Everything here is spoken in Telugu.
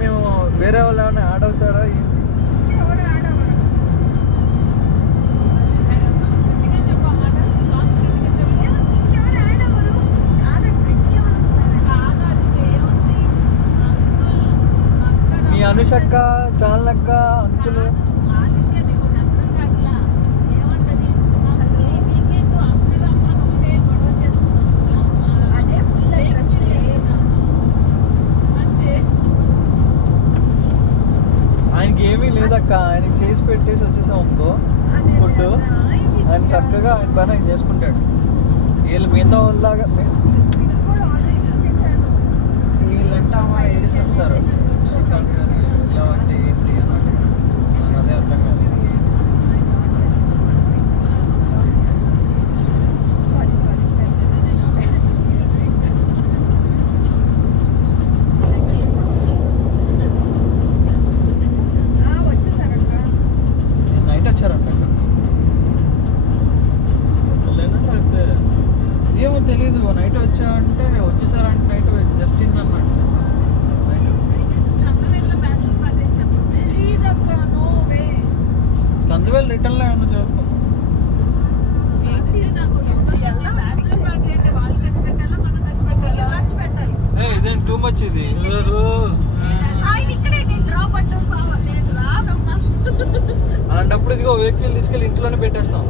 మేము వేరే వాళ్ళు ఏమైనా యాడ్ అవుతారా? మీ అనుషక్క, చాలక్క, అంకులు ఆయనకి ఏమీ లేదక్క. ఆయనకి చేసి పెట్టేసి వచ్చేసాం అనుకో ఫుడ్, ఆయన చక్కగా ఆయన పని ఆయన చేసుకుంటాడు. వీళ్ళు మిగతా వాళ్ళలాగా వీళ్ళంటే ఏడిస్తారు శ్రీకాంత్ గారు ఇలా అంటే ఏంటి అన్నట్టు. అదే అర్థం కాదు. నైట్ వచ్చారంట ఏమో తెలీదు. నైట్ వచ్చారంటే వచ్చేసారంటే నైట్ జస్ట్ ఇన్ అన్నట్టు. కందువేలు రిటర్న్లో ఏమన్నా చదువుకున్నాం. ఇదేం టూ మచ్ ఇది. అలాంటప్పుడు ఇదిగో వెహికల్ తీసుకెళ్ళి ఇంట్లోనే పెట్టేస్తాం.